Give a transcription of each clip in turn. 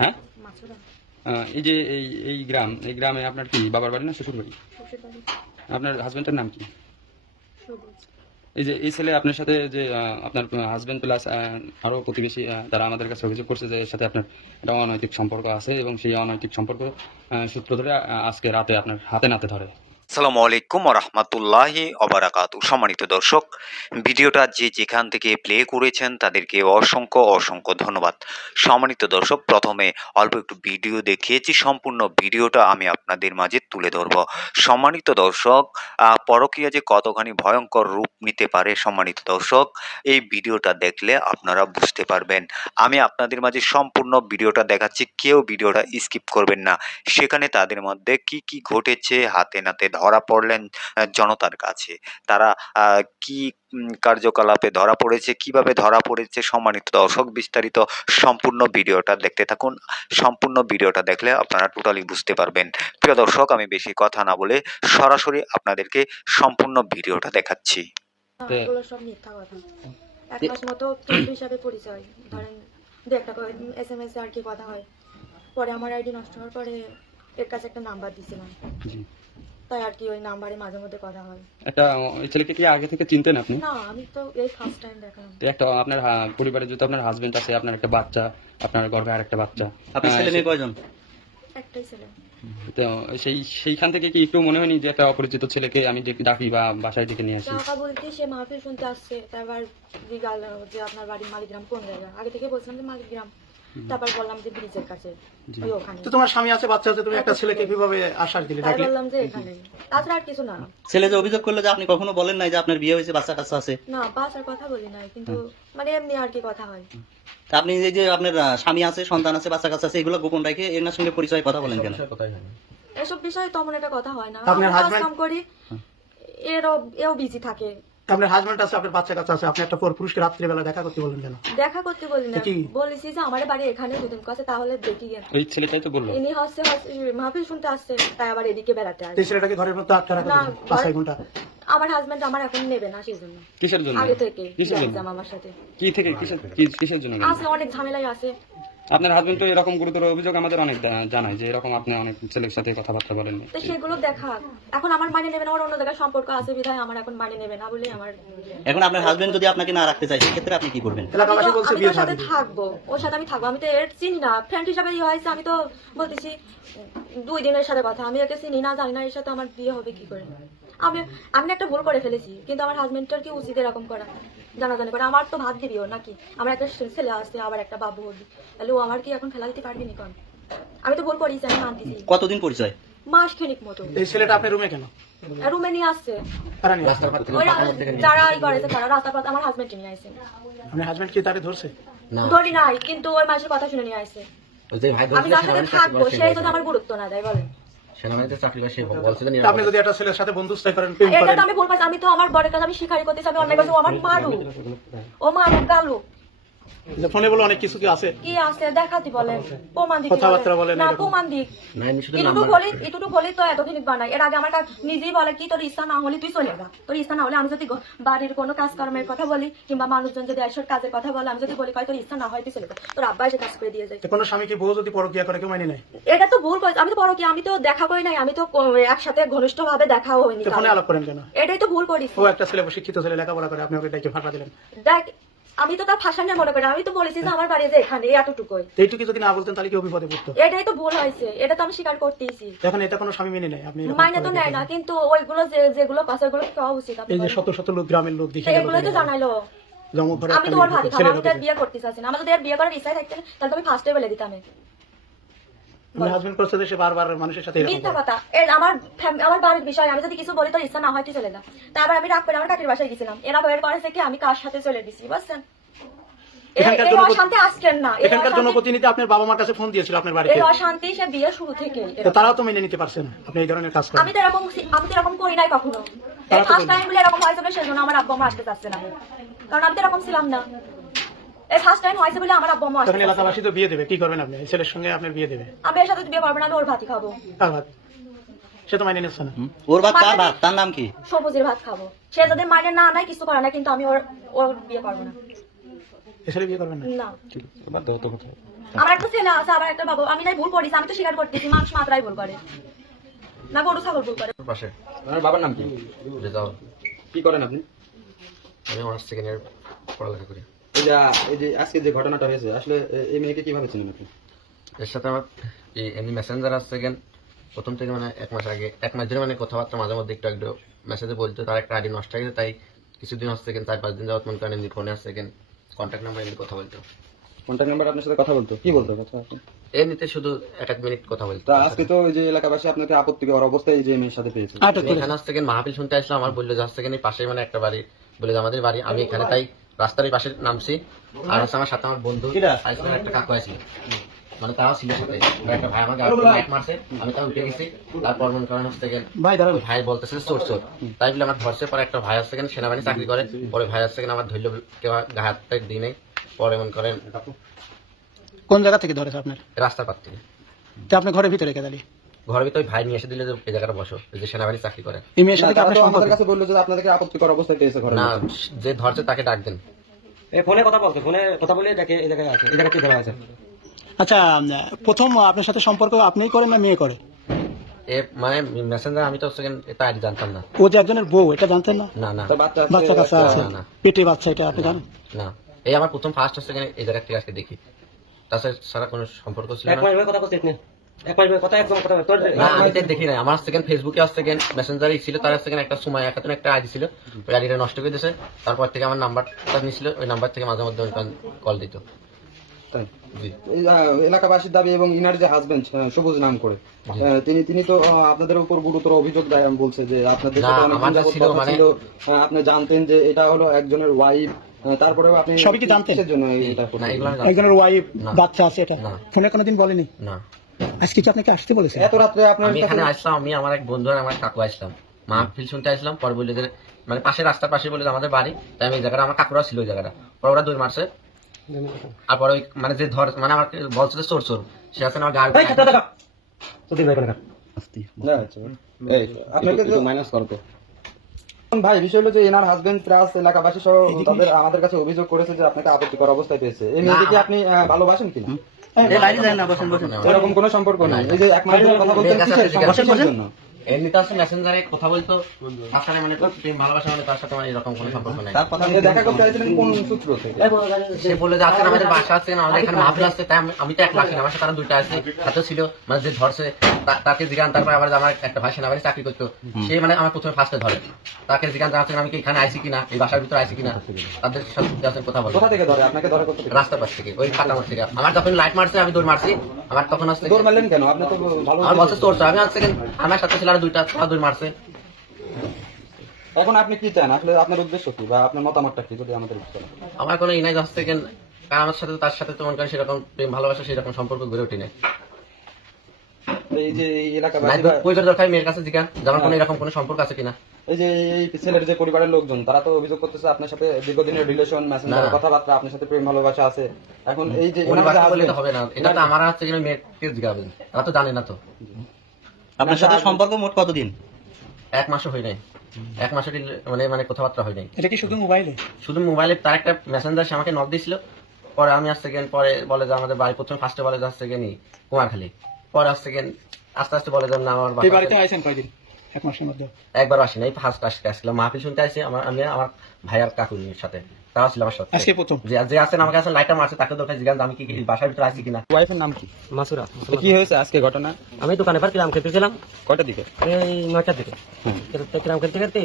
হ্যাঁ, মাছুরা এই যে এই গ্রামে আপনার কি বাবার বাড়ি না শ্বশুর বাড়ি? শ্বশুর বাড়ি আপনার হাজবেন্ডের নাম কি? সবুজ। এই যে এই ছেলে আপনার সাথে যে আপনার হাজবেন্ড প্লাস আরো প্রতিবেশী তারা আমাদের কাছে অভিযোগ করছে যে এর সাথে আপনার একটা অনৈতিক সম্পর্ক আছে এবং সেই অনৈতিক সম্পর্ক সূত্র ধরে আজকে রাতে আপনার হাতে নাতে ধরে। আসসালামু আলাইকুম রহমতুল্লাহি অবরাকাতু। সম্মানিত দর্শক, ভিডিওটা যে যেখান থেকে প্লে করেছেন তাদেরকে অসংখ্য অসংখ্য ধন্যবাদ। সম্মানিত দর্শক, প্রথমে অল্প একটু ভিডিও দেখিয়েছি, সম্পূর্ণ ভিডিওটা আমি আপনাদের মাঝে তুলে ধরব। সম্মানিত দর্শক, পরকীয়া যে কতখানি ভয়ঙ্কর রূপ নিতে পারে সম্মানিত দর্শক, এই ভিডিওটা দেখলে আপনারা বুঝতে পারবেন। আমি আপনাদের মাঝে সম্পূর্ণ ভিডিওটা দেখাচ্ছি, কেউ ভিডিওটা স্কিপ করবেন না। সেখানে তাদের মধ্যে কি কি ঘটেছে, হাতে নাতে ধরা পড়লেন জনতার কাছে, তারা কি কার্যকলাপে ধরা পড়েছে, কিভাবে ধরা পড়েছে, সম্মানিত দর্শক বিস্তারিত সম্পূর্ণ ভিডিওটা দেখতে থাকুন। সম্পূর্ণ ভিডিওটা দেখলে আপনারা টোটালি বুঝতে পারবেন। প্রিয় দর্শক, আমি বেশি কথা না বলে সরাসরি আপনাদেরকে সম্পূর্ণ ভিডিওটা দেখাচ্ছি। এগুলো সব মিথ্যা কথা। এক মাস মতো কেন্দ্র হিসাবে পরিচয়, ধরেন দু একটা SMS আর কি কথা হয়। পরে আমার আইডি নষ্ট হওয়ার পরে এর কাছে একটা নাম্বার দিয়েছিলাম, জি, তাই আর কি ওই নাম্বারে মাঝে মধ্যে কথা হয়। একটা এই ছেলেকে কি আগে থেকে চিনতেন আপনি? না, আমি তো এই ফার্স্ট টাইম দেখলাম। তো একটা আপনার পরিবারে যেহেতু আপনার হাজবেন্ড আছে, আপনার একটা বাচ্চা, আপনার গর্ভে আর একটা বাচ্চা, আপনার ছেলে মেয়ে কয়জন? একটাই ছেলে। তো সেইখান থেকে কি একটু মনে হয়নি যে একটা অপরিচিত ছেলেকে আমি ডাকি বা বাসায় ডেকে নিয়ে আসি? টাকা বলতে সে মাহফিল শুনতে আসছে, তারপর জিজ্ঞাল যে আপনার বাড়ির মালিগ্রাম কোন জায়গা। আগে থেকে বলছিলাম যে মালিগ্রাম, তারপর বললাম যে ব্রিজের কাছে, ওই ওখানে। তো তোমার স্বামী আছে, বাচ্চা আছে, তুমি একটা ছেলেকে কিভাবে আশ্বাস দিলে, তাই ডাকলে? বললাম যে এখানে, তাছাড়া আর কিছু না। ছেলে যে অভিযোগ করলো যে আপনি কখনো বলেন নাই যে আপনার বিয়ে হয়েছে, বাচ্চা কাচ্চা আছে? না, বাসার কথা বলি নাই, কিন্তু মানে এমনি আর কি কথা হয়। তা আপনি এই যে আপনার স্বামী আছে, সন্তান আছে, বাচ্চা কাচ্চা আছে, এগুলো গোপন রেখে এনার সঙ্গে পরিচয় কথা বলেন কেন? এসব বিষয়ে তেমন একটা কথা হয় না। আপনার আমরা কাজ husband- কাম করি, এও বিজি থাকে। আপনার হাজবেন্ড আছে, আপনার বাচ্চা কাচ্চা আছে, আপনি একটা পর পুরুষকে রাত্রিবেলা দেখা করতে বলেন কেন? দেখা করতে বলি না, কি? বলেছি যে আমার বাড়ি এখানে দুদিন কাছে, তাহলে দেখি গেন। ওই ছেলেটাই তো বললো। ইনি হচ্ছে মাহফিল শুনতে আসছে, তাই আবার এদিকে বেড়াতে এই আসছে। ছেলেটাকে ঘরের মধ্যে আটকে রাখা না, 5-6 ঘন্টা। আমার হাজবেন্ড আমার এখন নেবে না, সেই জন্য কিসের জন্য? আগে থেকে কিসের জন্য? একদম আমার সাথে কি থেকে কিসের জন্য? আছে, অনেক ঝামেলাই আছে। আপনার হাজবেন্ড তো এরকম গুরুতর অভিযোগ আমাদের অনেক জানায় যে এরকম আপনি অনেক ছেলের সাথে কথাবার্তা বলেন। তো সেগুলো দেখা, এখন আমার মানে নেবে না, আমার অন্য জায়গায় সম্পর্ক আছে বিধায় আমার এখন মানে নেবে না বলে আমার। এখন আপনার হাজবেন্ড যদি আপনাকে না রাখতে চায়, সেক্ষেত্রে আপনি কি করবেন? এলাকাবাসী বলছে আমি বিয়ে ওর সাথে শাদী। থাকবো, ওর সাথে আমি থাকবো। আমি তো এর চিনি না, ফ্রেন্ড হিসাবে ইয়ে হয়েছে। আমি তো বলতেছি 2 দিনের সাথে কথা, আমি একে চিনি না, জানি না, এর সাথে আমার বিয়ে হবে কি করে? আমি আমি না একটা ভুল করে ফেলেছি, কিন্তু আমার হাজবেন্ডটার কি উচিত এরকম করা, জানাজানি করে? আমার তো ভাত দিবি ও নাকি? আমার একটা ছেলে আছে, আবার একটা বাবু হবি, তাহলে ও আমার কি এখন খেলা দিতে পারবি নি? কোন আমি তো ভুল করেছি, আমি মানতেছি। কতদিন পরিচয়? মাস খানিক মতো। এই ছেলেটা আপনার রুমে কেন? রুমে নিয়ে আসছে কারা নিয়ে আসছে? ওরা, যারা ই করেছে তারা রাস্তার পথে আমার হাজবেন্ডকে নিয়ে আসছে। আপনার হাজবেন্ড কি তাকে ধরছে? ধরি নাই, কিন্তু ওই মাসের কথা শুনে নিয়ে আসছে। আমি যার সাথে থাকবো সেই যদি আমার গুরুত্ব না দেয়, বলেন। তা আপনি যদি একটা ছেলের সাথে বন্ধুত্ব করেন, প্রেম এটা করেন, তো আমি ভুল পাইছি। আমি তো আমার বড়ের কাছে আমি স্বীকারই করতেছি, আমি অন্যায় করছি। ও আমার মারু, ও মারু গালু, যে ফোনে বলে অনেক কিছু কি আছে, কি আছে দেখাতি বলেন, প্রমাণ দিক কথাবার্তা বলেন না, এরকম। প্রমাণ দিক। এটুকু বলি তো এতখানি বানাই। এর আগে আমার নিজেই বলে কি, তোর ইচ্ছা না হলে তুই চলে যা, তোর ইচ্ছা না হলে। আমি যদি বাড়ির কোনো কাজকর্মের কথা বলি কিংবা মানুষজন যদি এইসব কাজের কথা বলে, আমি যদি বলি কয় তোর ইচ্ছা না হয় তুই চলে যা, তোর আব্বা এসে কাজ করে দিয়ে যায়। যে কোনো স্বামীকে বউ যদি পরকীয়া করে কেউ মানে নেয়? এটা তো ভুল করেছে। আমি তো বড় কি, আমি তো দেখা করি নাই, আমি তো একসাথে ঘনিষ্ঠ ভাবে দেখাও হয়নি। তো ফোনে আলাপ করেন কেন? এটাই তো ভুল করিস। ও একটা ছেলে, শিক্ষিত ছেলে, লেখাপড়া করে, আপনি ওকে ডেকে ফাঁকা দিলেন। দেখ, আমি তো তার ভাষা নিয়ে মনে করি। আমি তো বলেছি যে আমার বাড়ি যে এখানে, এতটুকুই। তো এইটুকু যদি না বলতেন তাহলে কি বিপদে পড়তো? এটাই তো ভুল হয়েছে, এটা তো আমি স্বীকার করতেইছি। এখন এটা কোনো স্বামী মেনে নেয়? আপনি এরকম মাইনে তো করে নেয় না, দেখেন। কিন্তু ওইগুলো যেগুলো কাছে ওগুলো খাওয়া উচিত। আপনি এই যে বলেন। শত শত লোক, গ্রামের লোক দেখে তো গেল, এগুলোই তো জানাইলো। জমক ঘরে আমি একটা তো ওর ভাতি খাবো, ছেলে আমি তো ঢুকেছে। এর বিয়ে করতে চাচ্ছি না। আমার যদি এর বিয়ে করার ইচ্ছাই থাকতেন তাহলে তো আমি ফার্স্টে বলে দিতাম। আমার হাজবেন্ড করছে যে সে বারবার মানুষের সাথে এরকম মিথ্যা করে। কথা। আমার বাড়ির বিষয়, আমি যদি কিছু বলি তোর ইচ্ছা না হয় তুই চলে যা। তারপর আমি রাগ করে আমার কাকির বাসায় গেছিলাম। এরা বের করেছে কি আমি কার সাথে চলে দিছি, বুঝছেন? এখানকার এই জনপ্রতি- অশান্তি আজকের না, এখানকার জনপ্রতিনিধি আপনার বাবা মার কাছে ফোন দিয়েছিল আপনার বাড়িতে, এই অশান্তি সে বিয়ে শুরু থেকে। তো তারাও তো মেনে নিতে পারছে না আপনি এই ধরনের কাজ করেন। আমি তো এরকম করি নাই কখনো। তারা তো ফার্স্ট টাইম বলে এরকম হয়েছে বলে সেজন্য আমার আব্বু আম্মা আসতে চাচ্ছে না, কারণ আমি তো এরকম ছিলাম না। এই ফার্স্ট টাইম হয়েছে বলে আমার আব্বু আম্মা আসতে তখন চাচ্ছে না। এলাকাবাসী তো বিয়ে দেবে, কি করবেন আপনি? এই ছেলের সঙ্গে আপনার বিয়ে দেবে, আমি এর সাথে বিয়ে করবো না, আমি ওর ভাতই খাবো। কার ভাত? সে তো মাইনে নিচ্ছে না। ওর ভাত কার ভাত? তার নাম কি? সবুজের ভাত খাবো। সে যদি মানে না নাই কিছু করে না, কিন্তু আমি ওর বিয়ে করবো না। এ ছেলে বিয়ে করবেন না? না, ঠিক আছে, বাদ দাও তো কথা। আমার একটা ছেলে আছে, আবার একটা বাবু। আমি নাই ভুল করেছি, আমি তো স্বীকার করতেছি, মানুষ মাত্রাই ভুল করে না, গরু ছাগল ভুল করে। পাশে আপনার বাবার নাম কি? রেজাউল। কি করেন আপনি? আমি অনার্স সেকেন্ড ইয়ার পড়ালেখা করি। এই যে আজকে যে ঘটনাটা হয়েছে, আসলে এই মেয়েকে কিভাবে চিনেন আপনি? এর সাথে আমার এমনি মেসেঞ্জার আছে সেকেন্ড প্রথম থেকে মানে 1 মাস আগে 1 মাস ধরে মানে কথাবার্তা মাঝে মধ্যে একটু একটু মেসেজে বলতো। তার একটা আইডি নষ্ট হয়ে গেছে, তাই কিছুদিন হচ্ছে সেকেন্ড 4-5 দিন যাওয়ার মনে করেন এমনি ফোনে আসছে সেকেন্ড কন্ট্যাক্ট নাম্বার এমনি কথা বলতো। কন্ট্যাক্ট নাম্বার আপনার সাথে কথা বলতো? কি বলতো কথা? এমনিতে শুধু 1 মিনিট কথা বলতো। তা আজকে তো ওই যে এলাকাবাসী আপনাকে আপত্তিকর অবস্থায় এই যে মেয়ের সাথে পেয়েছে। এখানে আসছে সেকেন্ড মাহফিল শুনতে আসলাম, আমার বললো যে আসছে এই পাশে মানে একটা বাড়ি বলে যে আমাদের বাড়ি। আমি এখানে তাই রাস্তার এই পাশে নামছি, আর হচ্ছে আমার সাথে আমার বন্ধু আইসলাম একটা কাকু আছে, মানে তারাও ছিল সাথে। আর একটা ভাই আমাকে লাইট মারছে, আমি তাও উঠে গেছি। তারপর মনে করেন হচ্ছে ভাই বলতেছে চোর চোর, তাই বলে আমার ধরছে। পরে একটা ভাই আসছে সেনাবাহিনী চাকরি করে, পরে ভাই আসছে আমার ধরলো, কেউ গায়ে হাত টাইট দিই নেই। পরে মনে করেন কোন জায়গা থেকে ধরেছে আপনার? রাস্তার পার থেকে তো আপনি ঘরের ভিতরে রেখে দিলি? ঘরের ভিতরে ভাই নিয়ে এসে দিলে যে এই জায়গাটা বসো, এই যে সেনাবাহিনী চাকরি করে। এই মেয়ের সাথে কি আপনার সম্পর্ক? আমাদের কাছে বললো যে আপনাদেরকে আপত্তিকর অবস্থায় পেয়েছে ঘরে। না, যে ধরছে তাকে ডাক দেন। ফোনে কথা বলতো, ফোনে কথা বলে দেখে এই জায়গায় আছে, এই জায়গাতে ধরা আছে। আচ্ছা, প্রথম আপনার সাথে সম্পর্ক আপনিই করেন না মেয়ে করে? এ মানে মেসেঞ্জার আমি তো সেকেন্ড এটা আইডি জানতাম না। ও যে একজনের বউ, এটা জানতেন না? না না তো বাচ্চা আছে, বাচ্চা কাচ্চা আছে, না। পেটে বাচ্চা, এটা আপনি জানেন? না, এই আমার প্রথম ফার্স্ট হচ্ছে এই জায়গা থেকে আজকে দেখি, তাছাড়া সারা কোনো সম্পর্ক ছিল এক না। মাস ধরে কথা বলছিস না, এক মাস ধরে কথা একদম কথা তোর না আমি তো দেখি নাই, আমার সেকেন্ড ফেসবুকে আর সেকেন্ড মেসেঞ্জারই ছিল, তার সেকেন্ড একটা সময় এখন একটা আইডি ছিল, ওই আইডিটা নষ্ট করে দিয়েছে। তারপর থেকে আমার নাম্বারটা নিয়েছিল, ওই নাম্বার থেকে মাঝে মধ্যে কল দিত। তাই? জি। এই, এলাকাবাসীর দাবি এবং ইনার যে হাজবেন্ড সবুজ নাম করে, তিনি তো আপনাদের উপর গুরুতর অভিযোগ দেয়, বলছে যে আপনাদের না, সাথে অনেক আমার যাবত ছিল কথা মানে- ছিল, আপনি জানতেন যে এটা হলো একজনের ওয়াইফ, তারপরেও আপনি সবই কি জানতেন? কিসের জন্য এটা না, করতেন? এগুলো আমি জানতাম একজনের ওয়াইফ, না। বাচ্চা আছে, এটা না। ফোনে কোনোদিন বলেনি? না। আজকে কি আপনাকে আসতে বলেছে? এত রাত্রে আপনার আমি কাছে এখানে আসলাম, আমি আমার এক বন্ধু আর আমার কাকু আসলাম, মাহফিল শুনতে আসলাম। পরে বললে যে মানে পাশে রাস্তার পাশে বলে যে আমাদের বাড়ি, তাই আমি এই জায়গাটা, আমার কাকুরা ছিল ওই জায়গাটা। পরে ওরা দৌড় মারছে, আর পরে ওই মানে যে ধর মানে আমাকে বলছে যে চোর চোর, সে আছে আমার গাড়ি তোদের ভাই কোন না, আচ্ছা। এই, আপনাকে তো মাইনাস করতে ভাই, বিষয় হলো যে এনার হাজবেন্ড প্লাস এলাকাবাসী সহ তাদের আমাদের কাছে অভিযোগ করেছে যে আপনাকে আপত্তিকর অবস্থায় পেয়েছে। এই মেয়েটিকে আপনি ভালোবাসেন কিনা? বাইরে যায় না, বসেন বসেন। এরকম কোনো সম্পর্ক নাই। এই যে এক মাস ধরে কথা বলতেন কিসের জন্য? এমনি তার সাথে মেসেঞ্জারে কথা বলতো, তাছাড়া মানে প্রেম ভালোবাসা মানে তার সাথে মানে এরকম কোনো সম্পর্ক নাই। তার কথা আপনি দেখা করতে চাইছিলেন কোন সূত্র থেকে? সে বলে যে আজকে আমাদের বাসা আছে না, আমাদের এখানে মাহফিল আসছে, তাই আমি তো 1 লাখ না, আমার সাথে আরো 2টা আছে, সাথে ছিল মানে যে ধরছে তাকে জিজ্ঞান। তারপরে আবার আমার একটা ভাই সেনাবাহিনী চাকরি করতো, সে মানে আমার প্রথমে ফার্স্টে ধরে, তাকে জিজ্ঞান জানাচ্ছেন আমি কি এখানে আইছি কিনা, এই বাসার ভিতরে আইছি কিনা, তাদের সাথে কথা বলতো। কোথা থেকে ধরে? আপনাকে ধরে করতে রাস্তার পাশ থেকে, ওই ফাটামোড় থেকে। আমার যখন লাইট মারছে আমি দৌড় মারছি, আমার তখন আসছে দৌড় মারলেন কেন? আপনি তো ভালো আমার বলছে চোর চোর, আমি আসছে আমার সাথে ছিল আরো 2টা, দৌড় মারছে। এখন আপনি কি চান? আসলে আপনার উদ্দেশ্য কি বা আপনার মতামতটা কি, যদি আমাদের একটু বলেন? আমার কোনো ইনাই আসছে কারণ আমার সাথে তার সাথে তো মনে করেন সেরকম প্রেম ভালোবাসা সেরকম সম্পর্ক গড়ে ওঠে নাই। এই যে এই নাই এলাকাবাসী তো প্রয়োজন দরকার মেয়ের কাছে জিজ্ঞান যেমন কোনো এরকম কোনো সম্পর্ক আছে কিনা। এই যে এই ছেলের যে পরিবারের লোকজন, তারা তো অভিযোগ করতেছে আপনার সাথে দীর্ঘদিনের রিলেশন, মেসেঞ্জার না। কথাবার্তা, আপনার সাথে প্রেম ভালোবাসা আছে। এখন এই যে ওই ওনার যে বাচ্চা বললে তো husband- হবে না, এটা তো আমার হচ্ছে কিনা মেয়েকে জিজ্ঞাবেন, তারা তো জানে না তো। আপনার সাথে সম্পর্ক মোট কতদিন? 1 মাসও হয় নাই, 1 মাসের মানে মানে কথাবার্তা হয় নাই, এটা কি শুধু মোবাইলে? শুধু মোবাইলে। তার একটা মেসেঞ্জার সে আমাকে নক দিয়েছিল, পরে আমি আসছে পরে বলে যে আমাদের বাড়ি, প্রথমে ফার্স্টে বলে যে আসছে কুমারখালী, পরে আসছে আস্তে আস্তে বলে যে না আমার এই বাড়িতে বাসা। আইছেন কয়দিন? 1 মাসের মধ্যে? একবার আসি নাই, ফার্স্ট আসছিলাম মাহফিল শুনতে আসছি, আমি আমার ভাই আর কাকুর সাথে, তারা ছিল আমার সাথে। আজকে প্রথম? যে আছেন আমাকে আসলে লাইটটা মারছে, তাকে দরকার জিজ্ঞাসা আমি কি বাসার ভিতরে আছি কিনা। ওয়াইফের নাম কি? মাসুরা। তো কি হয়েছে আজকে ঘটনা? আমি দোকানে পার কিরাম খেতেছিলাম কয়টার দিকে? এই 9টার দিকে, কিরাম খেতে খেতে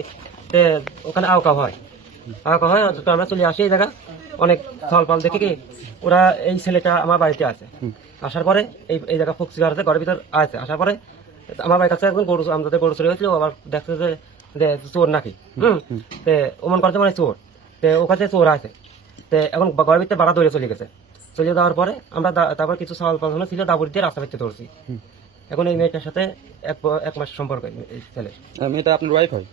ওখানে আওকা হয়, তো আমরা চলে আসি এই জায়গা, অনেক ফল ফল দেখে কি ওরা এই ছেলেটা আমার বাড়িতে আছে, আসার পরে এই জায়গা ফুকসি ঘর আছে, ঘরের ভিতর আছে, আসার পরে আমার বাড়ির কাছে একজন গরু, আমাদের গরু চুরি হয়েছিল, আবার দেখছে যে চোর নাকি, তে ওমন করতে মানে চোর, তে ও কাছে চোর আছে, তে এখন ঘরের ভিতরে বাড়া দৌড়ে চলে গেছে। চলে যাওয়ার পরে আমরা তারপর কিছু সওয়াল পাল্টানো ছিল, দাবুর দিয়ে রাস্তা ভিতরে ধরছি। এখন এই মেয়েটার সাথে 1 মাস সম্পর্ক এই ছেলে। মেয়েটা আপনার ওয়াইফ হয়?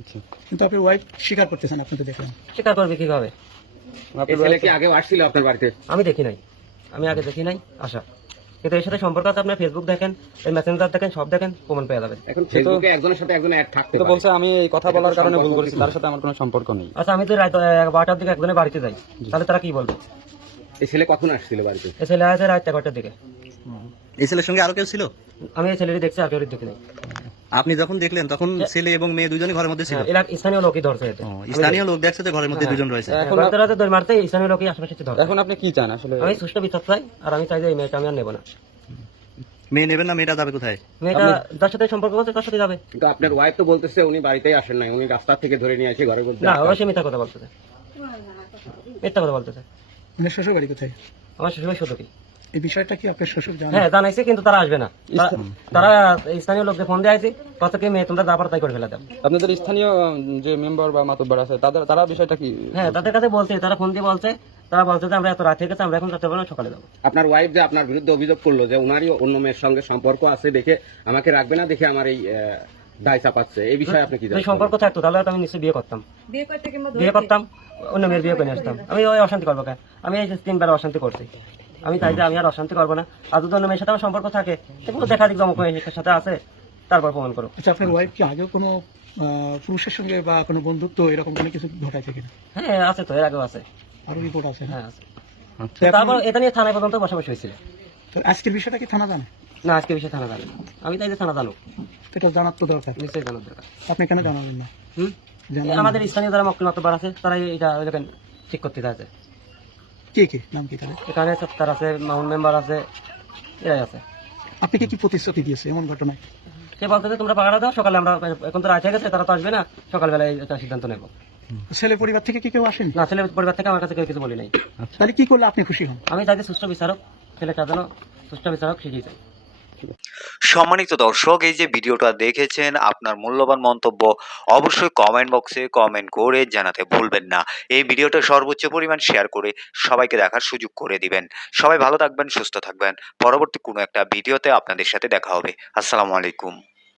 আচ্ছা। কিন্তু আপনি ওয়াইফ স্বীকার করতেছেন, আপনি তো দেখলেন। স্বীকার করবে কিভাবে? আপনার wife- আগেও আসছিল আপনার বাড়িতে? আমি দেখি নাই, আমি আগে দেখি নাই আশা, কিন্তু এর সাথে সম্পর্ক আছে। আপনার ফেসবুক দেখেন, এই মেসেঞ্জার দেখেন, সব দেখেন, প্রমাণ পেয়ে যাবেন। এখন ফেসবুকে একজনের সাথে একজন অ্যাড থাকতে তো বলছে আমি এই কথা বলার কারণে ভুল করেছি, তার সাথে আমার কোনো সম্পর্ক নেই। আচ্ছা, আমি তো রাত 12টার দিকে একজনের বাড়িতে যাই, তাহলে তারা কি বলবে? এই ছেলে কখন আসছিল বাড়িতে? এই ছেলে আছে রাত 11টার দিকে। এই ছেলের সঙ্গে আরো কেউ ছিল? আমি এই ছেলেটি দেখছি, আর কেউ দেখি নাই। আপনি যখন দেখলেন তখন ছেলে এবং মেয়ে দুজনই ঘরের মধ্যে ছিল? স্থানীয় লোকই ধরছে এতে। স্থানীয় লোক দেখছে যে ঘরের মধ্যে দুজন রয়েছে। এখন রাতে রাতে দৌড় মারতে স্থানীয় লোকই আশেপাশে ধরছে। এখন আপনি কি চান আসলে? আমি সুষ্ঠু বিচার চাই, আর আমি চাই যে এই মেয়েটা আমি আর নেবো না। মেয়ে নেবেন না? মেয়েটা যাবে কোথায়? মেয়েটা যার সাথে সম্পর্ক করছে তার সাথে যাবে। কিন্তু আপনার ওয়াইফ তো বলতেছে উনি বাড়িতেই আসেন নাই, উনি রাস্তা থেকে ধরে নিয়ে এসে ঘরের মধ্যে না, অবশ্যই মিথ্যা কথা বলতেছে, মিথ্যা কথা বলতেছে। আপনার শ্বশুর বাড়ি কোথায়? আমার শ্বশুর শুধু কি এই বিষয়টা কি আপনার শ্বশুর জানেন? হ্যাঁ জানাইছে, কিন্তু তারা আসবে না। তারা স্থানীয় লোকদের ফোন দিয়ে আছে, কত কি মেয়ে তোমরা যা পারো তাই করে ফেলে দাও। আপনাদের স্থানীয় যে মেম্বার বা মাতব্বর আছে তারা বিষয়টা কি? হ্যাঁ, তাদের কাছে বলছে, তারা ফোন দিয়ে বলছে, তারা বলছে যে আমরা এত রাত থেকে আমরা এখন রাতে পারবো না, সকালে যাবো। আপনার ওয়াইফ যে আপনার বিরুদ্ধে অভিযোগ করলো যে উনারই অন্য মেয়ের সঙ্গে সম্পর্ক আছে দেখে আমাকে রাখবে না দেখে আমার এই দায় চাপাচ্ছে, এই বিষয়ে আপনি কি যদি জানেন? সম্পর্ক থাকতো তাহলে হয়তো আমি নিশ্চয়ই বিয়ে করতাম, অন্য মেয়ের বিয়ে করে নিয়ে আসতাম। আমি ওই অশান্তি করবো কেন? আমি এই যে 3 বার অশান্তি করছি, আমি তাই যে আমি আর অশান্তি করবো না। আর যদি অন্য মেয়ের সাথে আমার সম্পর্ক থাকে, সেগুলো দেখা দিক জমক মেয়ের সাথে আছে, তারপর প্রমাণ করো। আচ্ছা, আপনার ওয়াইফ কি আগেও কোনো পুরুষের সঙ্গে বা কোনো বন্ধুত্ব এরকম কোনো কিছু ঘটাইছে কিনা? হ্যাঁ আছে তো, এর আগেও আছে। আরো রিপোর্ট আছে? হ্যাঁ আছে। তো এখন- তারপর এটা নিয়ে থানায় পর্যন্ত বসাবসি হয়েছিল। তো আজকের বিষয়টা কি থানা জানে? না, আজকে বিষয়ে থানা জানে না। আমি তাই যে থানা জানুক, তো এটা জানার তো দরকার। নিশ্চয়ই জানার দরকার। আপনি কেন জানাবেন না? হুম? জানাবেন না? আমাদের স্থানীয় যারা মক্কেল মাতব্বর আছে, তারাই এটা ওইরকম ঠিক করতে আছে। কে কে? নাম কি তাদের? এখানে সত্তার আছে, মাউন্ট মেম্বার আছে, এরাই আছে। আপনি কি প্রতিশ্রুতি দিয়েছে এমন ঘটনায়? সে বলতে যে তোমরা পাহাড়া দাও, সকালে আমরা, এখন তো রাত হয়ে গেছে, তারা তো আসবে না, সকালবেলায় এটা সিদ্ধান্ত নেব। ছেলে পরিবার থেকে কি কেউ আসেনি? না, ছেলে পরিবার থেকে আমার কাছে কেউ কিছু বলি নাই। তাহলে কি করলে আপনি খুশি হন? আমি চাইছি সুষ্ঠু বিচারক, ছেলেটা যেন সুষ্ঠু বিচারক শিখিয়ে চাই। সম্মানিত দর্শক, এই যে ভিডিওটা দেখেছেন, আপনার মূল্যবান মন্তব্য অবশ্যই কমেন্ট বক্সে কমেন্ট করে জানাতে ভুলবেন না। এই ভিডিওটা সর্বোচ্চ পরিমাণ শেয়ার করে সবাইকে দেখার সুযোগ করে দিবেন। সবাই ভালো থাকবেন, সুস্থ থাকবেন। পরবর্তী কোনো একটা ভিডিওতে আপনাদের সাথে দেখা হবে। আসসালামু আলাইকুম।